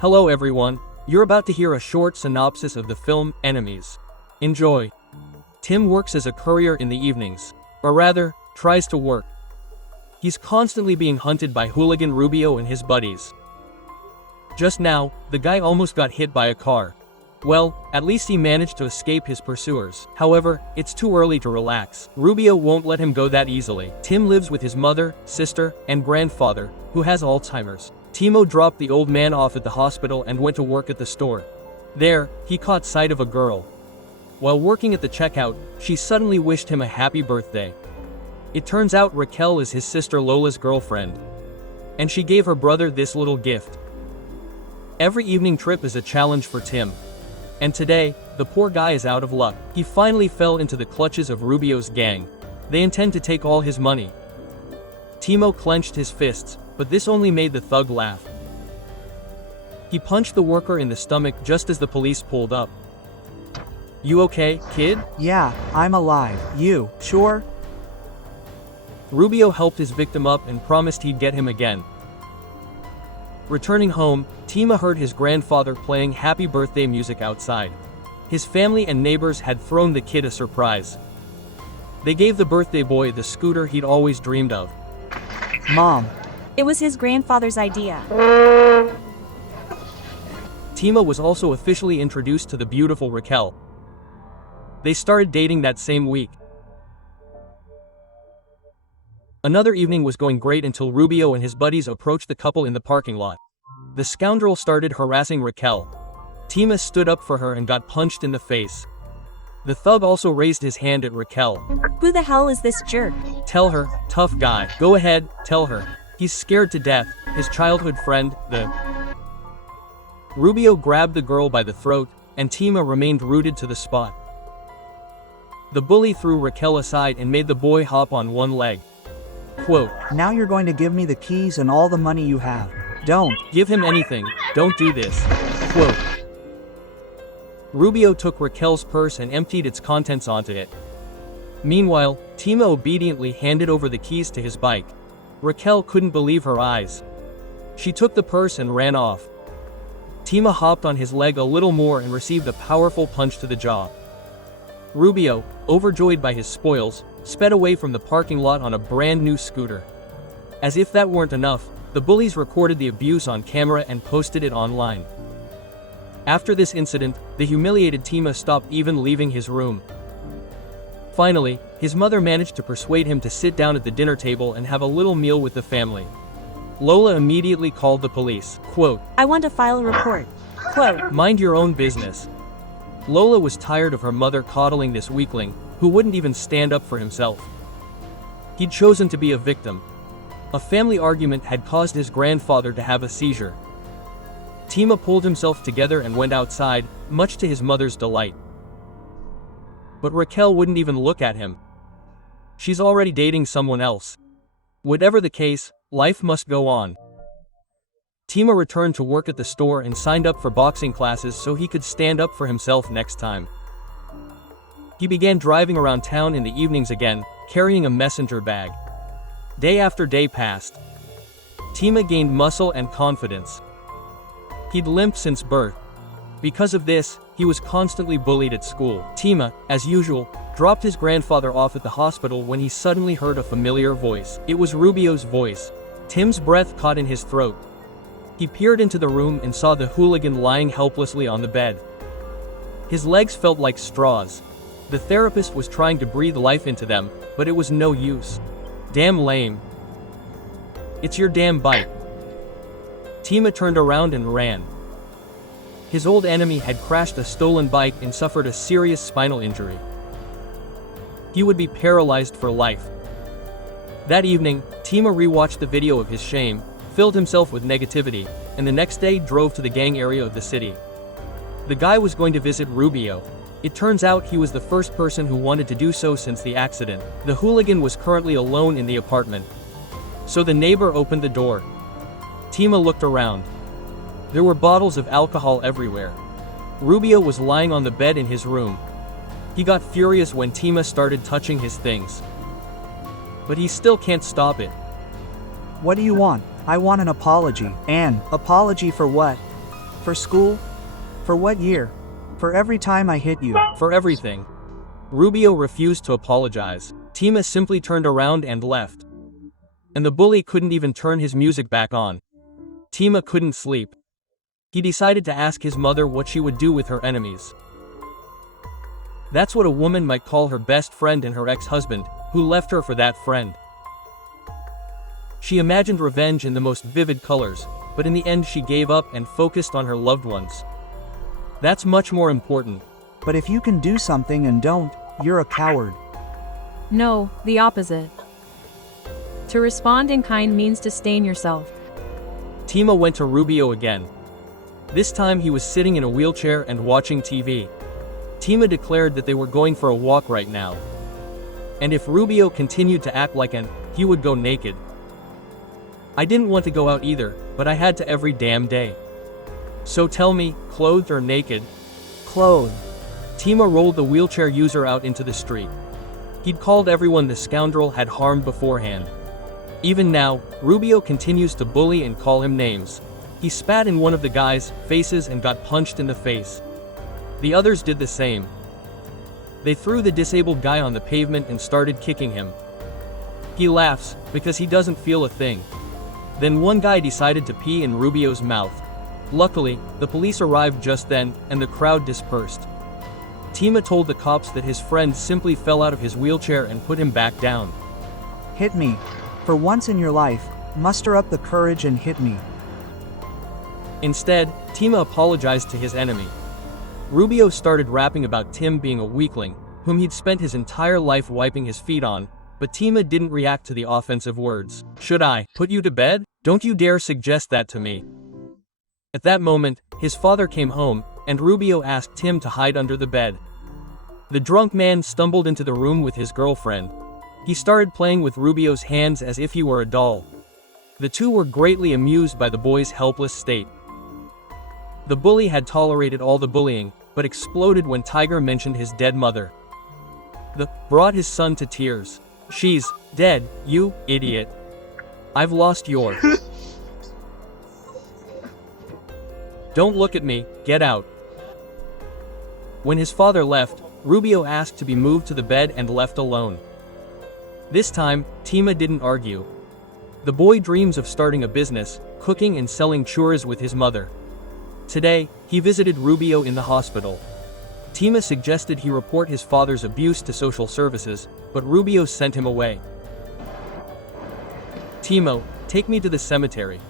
Hello everyone, you're about to hear a short synopsis of the film, Enemies. Enjoy. Tim works as a courier in the evenings. Or rather, tries to work. He's constantly being hunted by hooligan Rubio and his buddies. Just now, the guy almost got hit by a car. Well, at least he managed to escape his pursuers. However, it's too early to relax. Rubio won't let him go that easily. Tim lives with his mother, sister, and grandfather, who has Alzheimer's. Timo dropped the old man off at the hospital and went to work at the store. There, he caught sight of a girl. While working at the checkout, she suddenly wished him a happy birthday. It turns out Raquel is his sister Lola's girlfriend. And she gave her brother this little gift. Every evening trip is a challenge for Tim. And today, the poor guy is out of luck. He finally fell into the clutches of Rubio's gang. They intend to take all his money. Timo clenched his fists, but this only made the thug laugh. He punched the worker in the stomach just as the police pulled up. "You okay, kid?" Yeah, I'm alive. You, sure? Rubio helped his victim up and promised he'd get him again. Returning home, Timo heard his grandfather playing happy birthday music outside. His family and neighbors had thrown the kid a surprise. They gave the birthday boy the scooter he'd always dreamed of. Mom. It was his grandfather's idea. Timo was also officially introduced to the beautiful Raquel. They started dating that same week. Another evening was going great until Rubio and his buddies approached the couple in the parking lot. The scoundrel started harassing Raquel. Timo stood up for her and got punched in the face. The thug also raised his hand at Raquel. Who the hell is this jerk? "Tell her, tough guy. Go ahead, tell her. He's scared to death, his childhood friend, the..." Rubio grabbed the girl by the throat, and Timo remained rooted to the spot. The bully threw Raquel aside and made the boy hop on one leg. Quote, Now you're going to give me the keys and all the money you have. Don't. "Give him anything, don't do this." Quote. Rubio took Raquel's purse and emptied its contents onto it. Meanwhile, Timo obediently handed over the keys to his bike. Raquel couldn't believe her eyes. She took the purse and ran off. Timo hopped on his leg a little more and received a powerful punch to the jaw. Rubio, overjoyed by his spoils, sped away from the parking lot on a brand new scooter. As if that weren't enough, the bullies recorded the abuse on camera and posted it online. After this incident, the humiliated Timo stopped even leaving his room. Finally, his mother managed to persuade him to sit down at the dinner table and have a little meal with the family. Lola immediately called the police. Quote, I want to file a report. Quote, "Mind your own business." Lola was tired of her mother coddling this weakling, who wouldn't even stand up for himself. He'd chosen to be a victim. A family argument had caused his grandfather to have a seizure. Timo pulled himself together and went outside, much to his mother's delight. But Raquel wouldn't even look at him. She's already dating someone else. Whatever the case, life must go on. Timo returned to work at the store and signed up for boxing classes so he could stand up for himself next time. He began driving around town in the evenings again, carrying a messenger bag. Day after day passed. Timo gained muscle and confidence. He'd limped since birth. Because of this, he was constantly bullied at school. Timo, as usual, dropped his grandfather off at the hospital when he suddenly heard a familiar voice. It was Rubio's voice. Tim's breath caught in his throat. He peered into the room and saw the hooligan lying helplessly on the bed. His legs felt like straws. The therapist was trying to breathe life into them, but it was no use. Damn lame. "It's your damn bike." Timo turned around and ran. His old enemy had crashed a stolen bike and suffered a serious spinal injury. He would be paralyzed for life. That evening, Timo rewatched the video of his shame, filled himself with negativity, and the next day drove to the gang area of the city. The guy was going to visit Rubio. It turns out he was the first person who wanted to do so since the accident. The hooligan was currently alone in the apartment. So the neighbor opened the door. Timo looked around. There were bottles of alcohol everywhere. Rubio was lying on the bed in his room. He got furious when Timo started touching his things. But he still can't stop it. What do you want? I want an apology. An apology for what? For school? For what year? For every time I hit you. For everything. Rubio refused to apologize. Timo simply turned around and left. And the bully couldn't even turn his music back on. Timo couldn't sleep. He decided to ask his mother what she would do with her enemies. That's what a woman might call her best friend and her ex-husband, who left her for that friend. She imagined revenge in the most vivid colors, but in the end she gave up and focused on her loved ones. That's much more important. But if you can do something and don't, you're a coward. No, the opposite. To respond in kind means to stain yourself. Timo went to Rubio again. This time he was sitting in a wheelchair and watching TV. Timo declared that they were going for a walk right now. And if Rubio continued to act like he would go naked. I didn't want to go out either, but I had to every damn day. So tell me, clothed or naked? Clothed. Timo rolled the wheelchair user out into the street. He'd called everyone the scoundrel had harmed beforehand. Even now, Rubio continues to bully and call him names. He spat in one of the guys' faces and got punched in the face. The others did the same. They threw the disabled guy on the pavement and started kicking him. He laughs, because he doesn't feel a thing. Then one guy decided to pee in Rubio's mouth. Luckily, the police arrived just then, and the crowd dispersed. Timo told the cops that his friend simply fell out of his wheelchair and put him back down. Hit me. For once in your life, muster up the courage and hit me. Instead, Timo apologized to his enemy. Rubio started rapping about Tim being a weakling, whom he'd spent his entire life wiping his feet on, but Timo didn't react to the offensive words. Should I put you to bed? Don't you dare suggest that to me. At that moment, his father came home, and Rubio asked Tim to hide under the bed. The drunk man stumbled into the room with his girlfriend. He started playing with Rubio's hands as if he were a doll. The two were greatly amused by the boy's helpless state. The bully had tolerated all the bullying, but exploded when Tiger mentioned his dead mother. Brought his son to tears. She's dead, you idiot. I've lost your. Don't look at me, get out. When his father left, Rubio asked to be moved to the bed and left alone. This time, Timo didn't argue. The boy dreams of starting a business, cooking and selling churros with his mother. Today, he visited Rubio in the hospital. Timo suggested he report his father's abuse to social services, but Rubio sent him away. Timo, take me to the cemetery.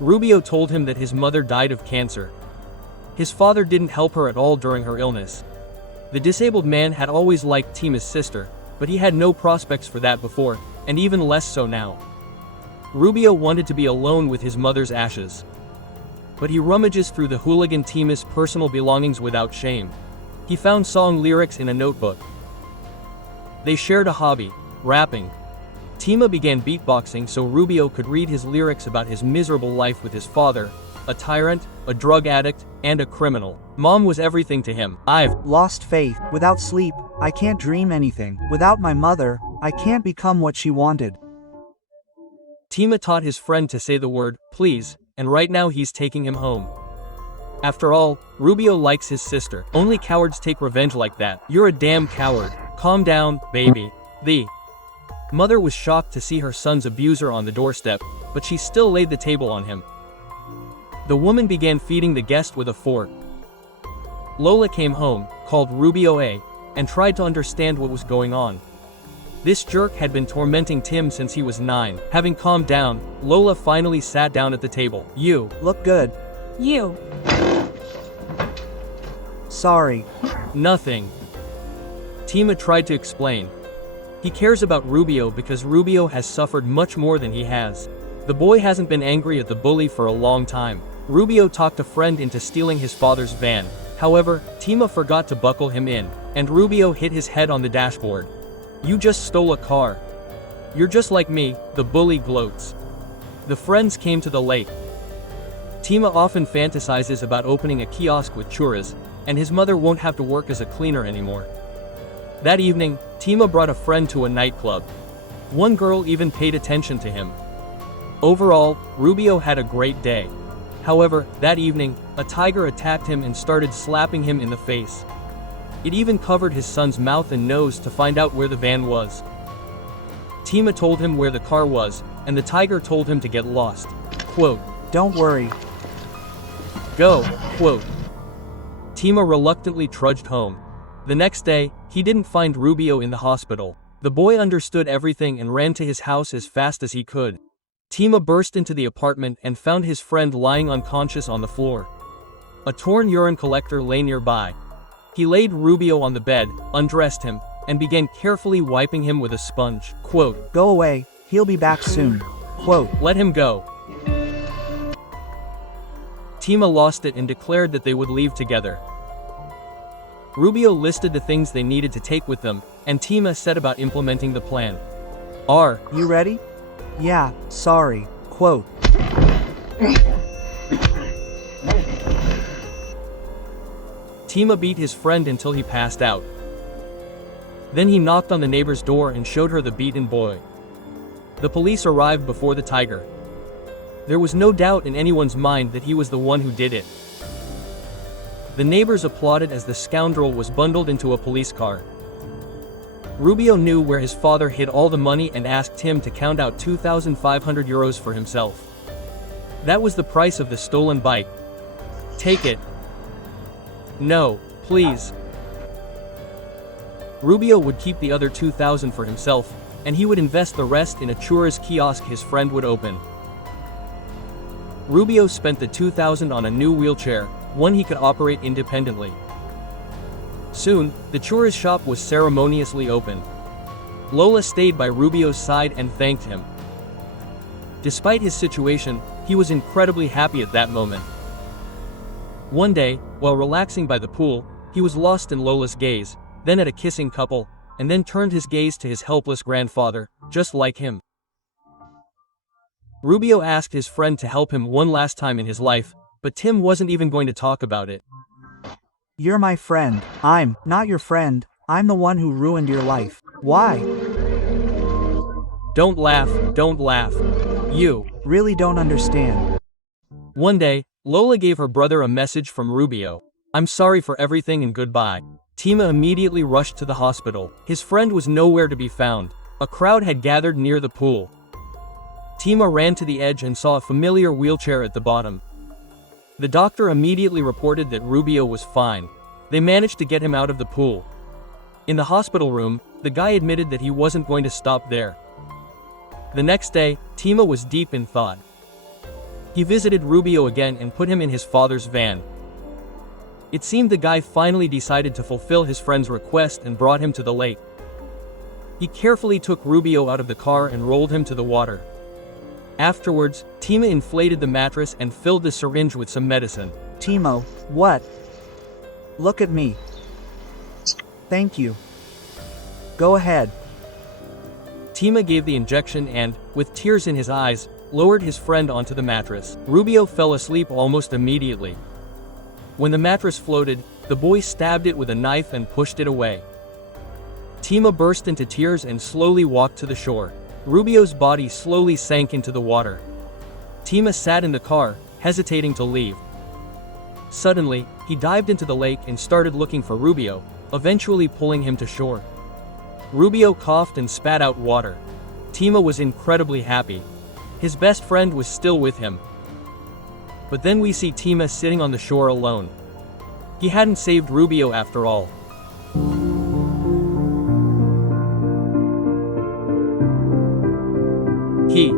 Rubio told him that his mother died of cancer. His father didn't help her at all during her illness. The disabled man had always liked Timo's sister, but he had no prospects for that before, and even less so now. Rubio wanted to be alone with his mother's ashes. But he rummages through the hooligan Timo's personal belongings without shame. He found song lyrics in a notebook. They shared a hobby, rapping. Timo began beatboxing so Rubio could read his lyrics about his miserable life with his father, a tyrant, a drug addict, and a criminal. Mom was everything to him. I've lost faith. Without sleep, I can't dream anything. Without my mother, I can't become what she wanted. Timo taught his friend to say the word, please, and right now he's taking him home. After all, Rubio likes his sister. Only cowards take revenge like that. You're a damn coward. Calm down, baby. The mother was shocked to see her son's abuser on the doorstep, but she still laid the table on him. The woman began feeding the guest with a fork. Lola came home, called Rubio and tried to understand what was going on. This jerk had been tormenting Tim since he was 9. Having calmed down, Lola finally sat down at the table. You look good. You. Sorry. Nothing. Timo tried to explain. He cares about Rubio because Rubio has suffered much more than he has. The boy hasn't been angry at the bully for a long time. Rubio talked a friend into stealing his father's van. However, Timo forgot to buckle him in, and Rubio hit his head on the dashboard. You just stole a car. You're just like me, the bully gloats. The friends came to the lake. Timo often fantasizes about opening a kiosk with churras, and his mother won't have to work as a cleaner anymore. That evening, Timo brought a friend to a nightclub. One girl even paid attention to him. Overall, Rubio had a great day. However, that evening, a tiger attacked him and started slapping him in the face. It even covered his son's mouth and nose to find out where the van was. Timo told him where the car was, and the tiger told him to get lost. Quote, Don't worry. Go, quote. Timo reluctantly trudged home. The next day, he didn't find Rubio in the hospital. The boy understood everything and ran to his house as fast as he could. Timo burst into the apartment and found his friend lying unconscious on the floor. A torn urine collector lay nearby. He laid Rubio on the bed, undressed him, and began carefully wiping him with a sponge. Quote, Go away, he'll be back soon. Quote, Let him go. Timo lost it and declared that they would leave together. Rubio listed the things they needed to take with them, and Timo set about implementing the plan. Are You ready? Yeah, sorry. Quote, Timo beat his friend until he passed out. Then he knocked on the neighbor's door and showed her the beaten boy. The police arrived before the tiger. There was no doubt in anyone's mind that he was the one who did it. The neighbors applauded as the scoundrel was bundled into a police car. Rubio knew where his father hid all the money and asked him to count out 2,500 euros for himself. That was the price of the stolen bike. Take it. No, please. Rubio would keep the other 2,000 for himself, and he would invest the rest in a churros kiosk his friend would open. Rubio spent the 2,000 on a new wheelchair, one he could operate independently. Soon, the churros shop was ceremoniously opened. Lola stayed by Rubio's side and thanked him. Despite his situation, he was incredibly happy at that moment. One day, while relaxing by the pool, he was lost in Lola's gaze, then at a kissing couple, and then turned his gaze to his helpless grandfather, just like him. Rubio asked his friend to help him one last time in his life, but Tim wasn't even going to talk about it. You're my friend. I'm not your friend. I'm the one who ruined your life. Why? Don't laugh, don't laugh. You Really don't understand. One day, Lola gave her brother a message from Rubio. I'm sorry for everything and goodbye. Timo immediately rushed to the hospital. His friend was nowhere to be found. A crowd had gathered near the pool. Timo ran to the edge and saw a familiar wheelchair at the bottom. The doctor immediately reported that Rubio was fine. They managed to get him out of the pool. In the hospital room, the guy admitted that he wasn't going to stop there. The next day, Timo was deep in thought. He visited Rubio again and put him in his father's van. It seemed the guy finally decided to fulfill his friend's request and brought him to the lake. He carefully took Rubio out of the car and rolled him to the water. Afterwards, Timo inflated the mattress and filled the syringe with some medicine. Timo, what? Look at me. Thank you. Go ahead. Timo gave the injection and, with tears in his eyes, lowered his friend onto the mattress. Rubio fell asleep almost immediately. When the mattress floated, the boy stabbed it with a knife and pushed it away. Timo burst into tears and slowly walked to the shore. Rubio's body slowly sank into the water. Timo sat in the car, hesitating to leave. Suddenly, he dived into the lake and started looking for Rubio, eventually pulling him to shore. Rubio coughed and spat out water. Timo was incredibly happy. His best friend was still with him. But then we see Timo sitting on the shore alone. He hadn't saved Rubio after all. He